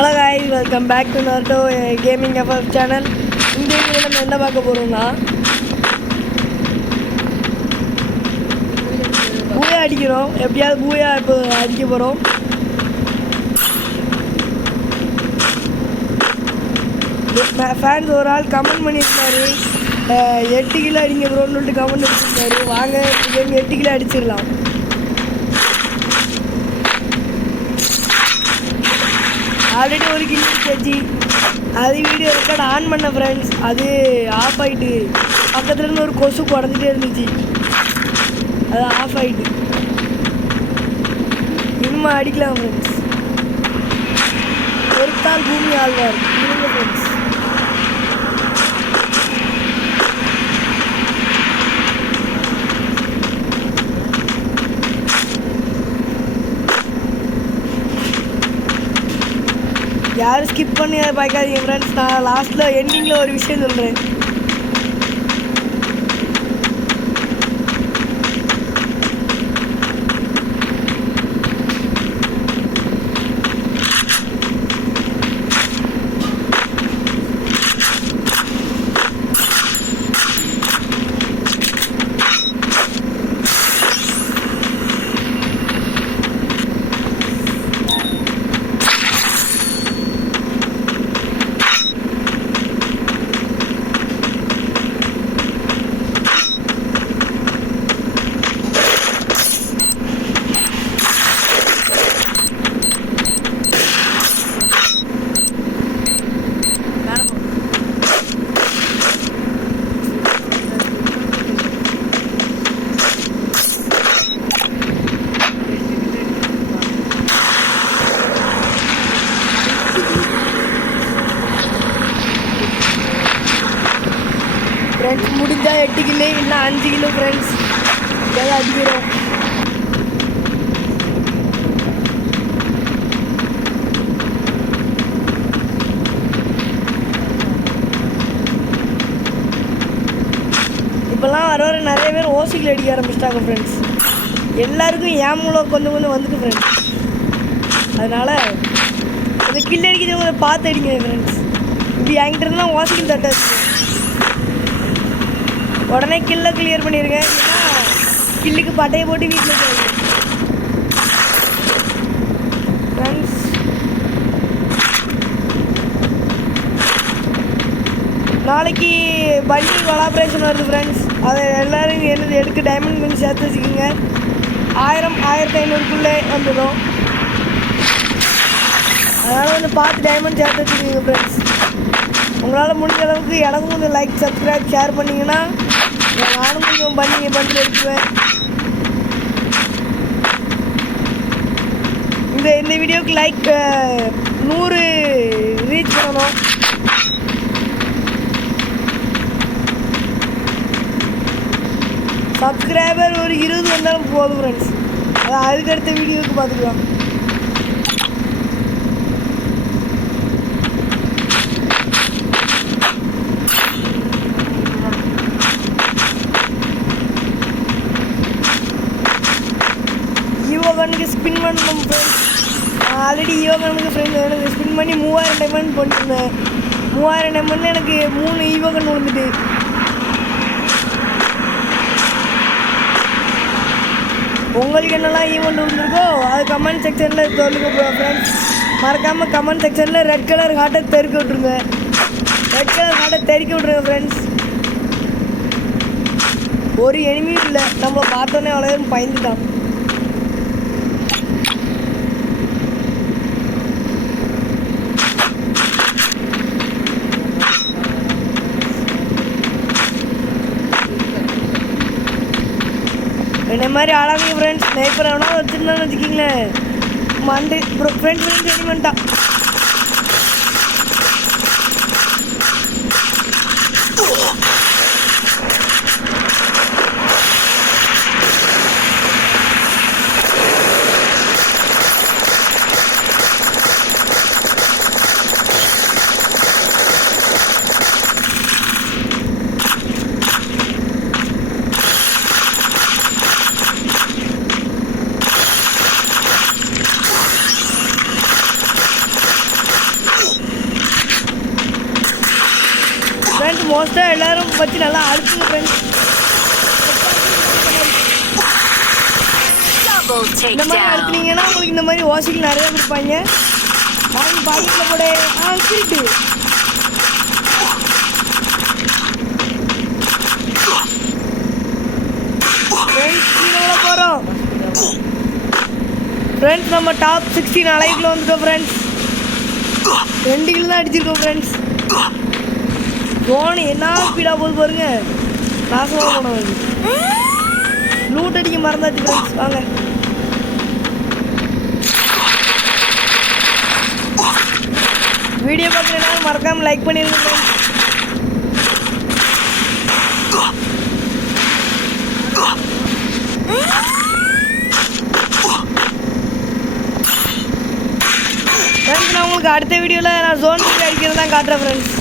Hello guys, welcome back to Naruto Gaming FF channel. இந்த வீடியோல நம்ம என்ன பார்க்க போறோம்னா பூயா அடிக்கிறோம். எப்படியாவது பூயா இப்போ அடிக்க போறோம். ஃபேன்ஸ் ஒரு ஆள் கமெண்ட் பண்ணியிருந்தாரு 8 கிலோ அடிங்க ப்ரோன்னு சொல்லிட்டு கமெண்ட் பண்ணியிருந்தாரு. வாங்க கேம் 8 கிலோ அடிச்சிடலாம். ஆல்ரெடி ஒரு கிலோ வச்சு அது வீடியோ ரெக்கார்ட் ஆன் பண்ண ஃப்ரெண்ட்ஸ், அது ஆஃப் ஆகிட்டு பக்கத்துலேருந்து ஒரு கொசு குறைஞ்சிட்டே இருந்துச்சு, அது ஆஃப் ஆகிட்டு. இனிமே அடிக்கலாம் ஃப்ரெண்ட்ஸ். ஒருத்தால் பூமி ஆழ்வார் இருங்க ஃப்ரெண்ட்ஸ். யாரும் ஸ்கிப் பண்ணி பார்க்காதீங்க ஃப்ரெண்ட்ஸ். நான் லாஸ்ட்டில் எண்டிங்கில் ஒரு விஷயம் சொல்கிறேன். ஃப்ரெண்ட்ஸ் முடிஞ்சால் 8 கிலோ இல்லை 5 கிலோ ஃப்ரெண்ட்ஸ் இதை அடிக்கிறோம். இப்போல்லாம் வர நிறைய பேர் ஓசிக்கில் அடிக்க ஆரம்பிச்சிட்டாங்க ஃப்ரெண்ட்ஸ். எல்லாருக்கும் ஏன் மூலம் கொஞ்சம் கொஞ்சம் வந்துட்டு ஃப்ரெண்ட்ஸ். அதனால் அந்த கில் அடிக்கிறவங்க பார்த்து அடிங்க ஃப்ரெண்ட்ஸ். இப்படி என்கிட்ட இருந்தால் ஓசிக்கில் தட்டாச்சு உடனே கில்லை கிளியர் பண்ணிடுங்க. ஏன்னா கில்லுக்கு பட்டையை போட்டு வீட்டில் போடுங்க ஃப்ரெண்ட்ஸ். நாளைக்கு பன்னி கொலாபரேஷன் வருது ஃப்ரெண்ட்ஸ். அதை எல்லோரும் என்னது எடுக்க டைமண்ட் பண்ணி சேர்த்து வச்சுக்கோங்க. 1000 1500க்குள்ளே வந்துடும். அதனால் வந்து பார்த்து டைமண்ட் சேர்த்து வச்சுக்கோங்க ஃப்ரெண்ட்ஸ். உங்களால் முடிஞ்ச அளவுக்கு எனக்கும் கொஞ்சம் லைக் சப்ஸ்கிரைப் ஷேர் பண்ணிங்கன்னா நானும் கொஞ்சம் பண்ணி எடுத்துவேன். இந்த வீடியோவுக்கு லைக் 100 ரீச் பண்ணணும். சப்ஸ்கிரைபர் ஒரு 20 வந்தாலும் போதும் ஃப்ரெண்ட்ஸ். அதுக்கடுத்த வீடியோவுக்கு பார்த்துக்கலாம். ஈவோகனுக்கு ஸ்பின் பண்ணணும் ஃப்ரெண்ட்ஸ். ஆல்ரெடி ஈவோகனுக்கு ஃப்ரெண்ட்ஸ் எனக்கு ஸ்பின் பண்ணி 3000 டைமண்ட் பண்ணியிருந்தேன். 3000 டைமண்ட் எனக்கு 3 ஈவோகன் விழுந்துட்டு. உங்களுக்கு என்னெல்லாம் ஈவெண்ட் விழுந்துருக்கோ அது கமெண்ட் செக்ஷனில் சொல்லுங்க ஃப்ரெண்ட்ஸ். மறக்காமல் கமெண்ட் செக்ஷனில் ரெட் கலர் ஹார்ட்டை தெருக்க விட்ருங்க. ரெட் கலர் ஹார்ட்டை தெருக்க விட்ருங்க ஃப்ரெண்ட்ஸ். ஒரு எனிமியும் இல்லை, நம்மளை பார்த்தோன்னே அவ்வளோ பயந்துட்டான். என்ன மாதிரி ஆளாங்க ஃப்ரெண்ட்ஸ். ஸ்னைப்பர் எவனா வச்சுருந்தான்னு வச்சுக்கிங்களேன் மண்டு ஃப்ரெண்ட்ஸ் எலிமெண்ட்டாக. மோஸ்ட்டாக எல்லோரும் வச்சு நல்லா அழுத்துங்க ஃப்ரெண்ட்ஸ். இந்த மாதிரி அழுத்துனீங்கன்னா உங்களுக்கு இந்த மாதிரி ஓசிகள் நிறையா கொடுப்பாங்க. வாங்கி பாக்கெட்டில் கூட திருட்டு போகிறோம் ஃப்ரெண்ட்ஸ். நம்ம டாப் 16 அலைக்குள்ள வந்துட்டோம் ஃப்ரெண்ட்ஸ். 2 கிலோ தான் அடிச்சிருக்கோம் ஃப்ரெண்ட்ஸ். ஃபோனு என்ன ஸ்பீடாக போகுது பாருங்க. நாசமாக போனது லூட் அடிக்க மறந்தாச்சு ஃப்ரெண்ட்ஸ். வாங்க வீடியோ பார்க்குறதுனால மறக்காமல் லைக் பண்ணிடுங்க ஃப்ரெண்ட்ஸ். ஃப்ரெண்ட்ஸ் நான் உங்களுக்கு அடுத்த வீடியோவில் நான் ஜோன் சர்வே அடிக்கிறது தான் காட்டுறேன் ஃப்ரெண்ட்ஸ்.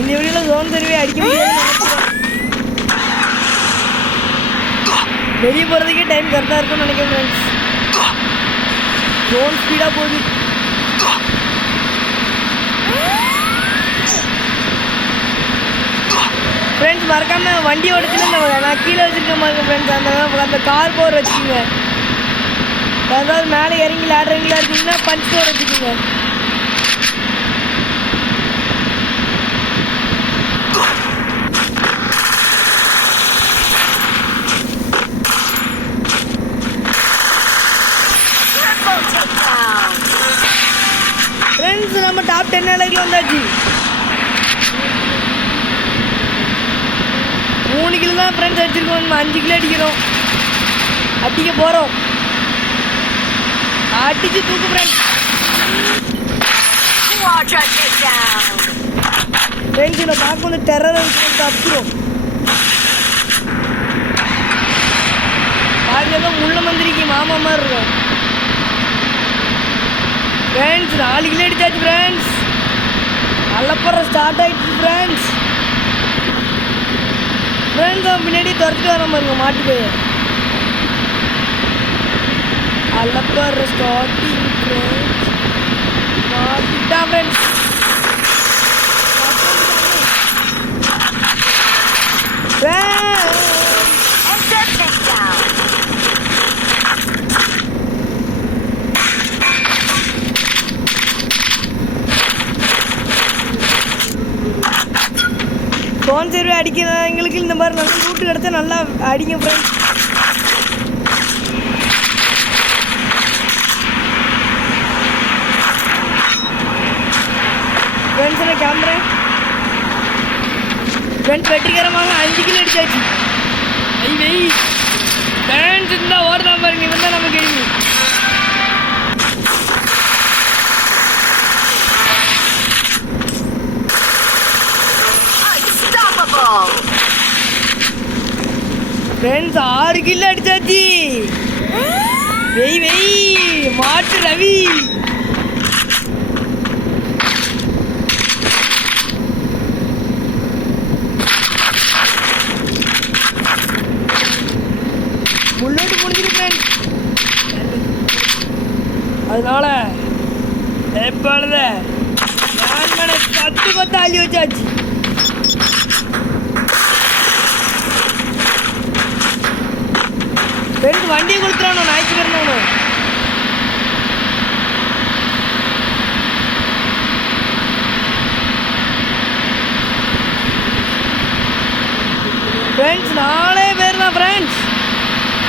இந்த வீடியோவில் ஜோன் சர்வே அடிக்க முடியாது. வெளியே போகிறதுக்கே டைம் கரெக்டாக இருக்கும்னு நினைக்கிறேன் ஃப்ரெண்ட்ஸ். ஜோன் ஸ்பீடாக போகுது. ஃப்ரெண்ட்ஸ் மறக்காமல் வண்டி ஓடத்துல நான் கீழே வச்சுருக்கேன் பாருங்க ஃப்ரெண்ட்ஸ். அந்த கார் போர் வச்சுக்கோங்க. அதாவது மேலே இறங்கி லேட்ரிங்கில் இருக்கீங்கன்னா பஞ்ச் போர் வச்சுக்கோங்க. ஃப்ரெண்ட்ஸ் நம்ம டாப் 10 அலைக்குள்ள வந்தாச்சு. 3 கிலோ தான் ஃப்ரெண்ட்ஸ் அடிச்சிருக்கோம். நம்ம 5 கிலோ அடிக்கிறோம். அடிக்க போகிறோம். அடிச்சு தூக்கு ஃப்ரெண்ட்ஸ். ஃப்ரெண்ட்ஸ் இதை பார்க்க வந்து டெரர் அடிச்சிடும். பாருங்க முள்ள மந்திரிக்கு மாமா மாதிரி இருக்கும் ஃப்ரெண்ட்ஸ். 4 கிலோ அடிச்சாச்சு ஃப்ரெண்ட்ஸ். நல்லப்பறம் ஸ்டார்ட் ஆகிடுச்சு ஃப்ரெண்ட்ஸ். ஃப்ரெண்ட்ஸ் அவன் பின்னாடி துரத்துட்டு வர பாருங்க மாட்டுக்கு. அல்லப்பற ஸ்டார்டிங் ஃப்ரெண்ட்ஸ். மாட்டிட்டா ஃப்ரெண்ட்ஸ். ஃபோன் சர்வே அடிக்கிறவங்களுக்கு இந்த மாதிரி நல்லா ரூட்டு கிடச்சா நல்லா அடிங்க ஃப்ரெண்ட்ஸ். ஃப்ரெண்ட்ஸ் நான் கிளம்புறேன் ஃப்ரெண்ட்ஸ். வெற்றிகரமாக 5 கிலோ அடிச்சாச்சு. வெய் ஃப்ரெண்ட்ஸ் இருந்தால் ஓடுதான் பாருங்க. இவன் தான் நம்ம கேள்வி. ஃப்ரெண்ட்ஸ் 6 கிலோ அடிச்சாச்சு. வெய் மாட்டு ரவி. முள்ளோட்டு முடிஞ்சிரு ஃப்ரெண்ட்ஸ். அதனால எப்பொழுது நான் 10 அள்ளி வச்சாச்சு. ஃப்ரெண்ட்ஸ் வண்டியை கொடுத்துறானோ நாய்க்கு இருந்தவனு. ஃப்ரெண்ட்ஸ் 4 பேர் தான் ஃப்ரெண்ட்ஸ்.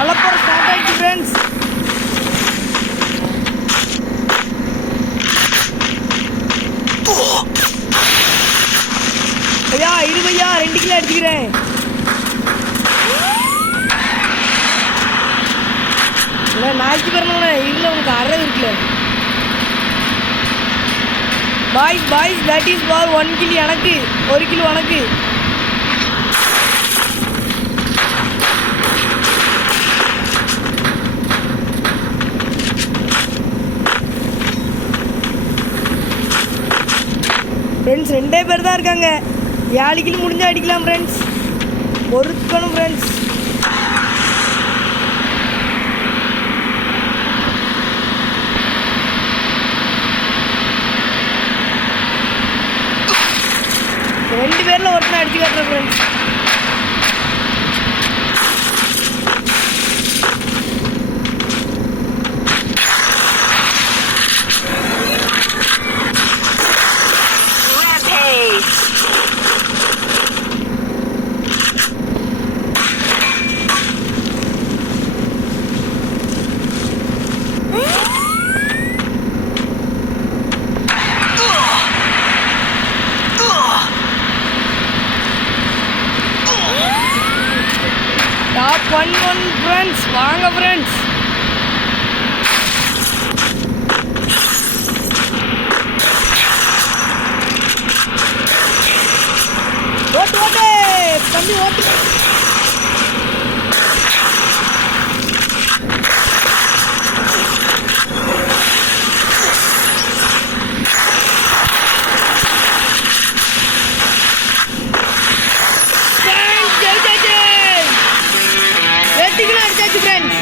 அலப்பற ஸ்டார்ட் ஆகிடுச்சு ஃப்ரெண்ட்ஸ். ஐயா இருபையா 2 கிலோ அடிச்சுக்கிறேன். நாய்க்கு பிறந்தவனே இல்லை உனக்கு அரை இருக்குல்ல. Boys that is for 1 kilo எனக்கு 1 கிலோ உனக்கு. ஃப்ரெண்ட்ஸ் 2 பேர் தான் இருக்காங்க. 7 கிலோ முடிஞ்சால் அடிக்கலாம் ஃப்ரெண்ட்ஸ். பொறுக்கணும் ஃப்ரெண்ட்ஸ். பேரில் ஒருத்தனை அடிச்சு காட்டுறேன் ஃப்ரெண்ட்ஸ். டாப் 1-1 ஃப்ரெண்ட்ஸ், வாங்க ஃப்ரெண்ட்ஸ். ஓட்டு ஓட்டு தம்பி ஓட்டு. அடிச்சாச்சு ஃப்ரெண்ட்ஸ்,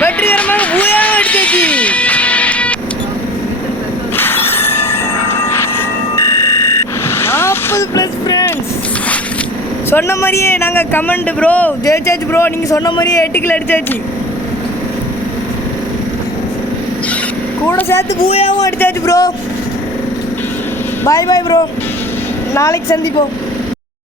வெற்றிகரமாக பூயாக அடிச்சாச்சு. +40 ஃப்ரெண்ட்ஸ். சொன்ன மாதிரியே நாங்கள் கமெண்ட் ப்ரோ ஜெயிச்சாச்சு ப்ரோ, நீங்கள் சொன்ன மாதிரியே 8 கிலோ அடிச்சாச்சு, கூட சேர்த்து பூயாவும் அடிச்சாச்சு ப்ரோ. பாய் பாய் ப்ரோ, நாளைக்கு சந்திப்போம்.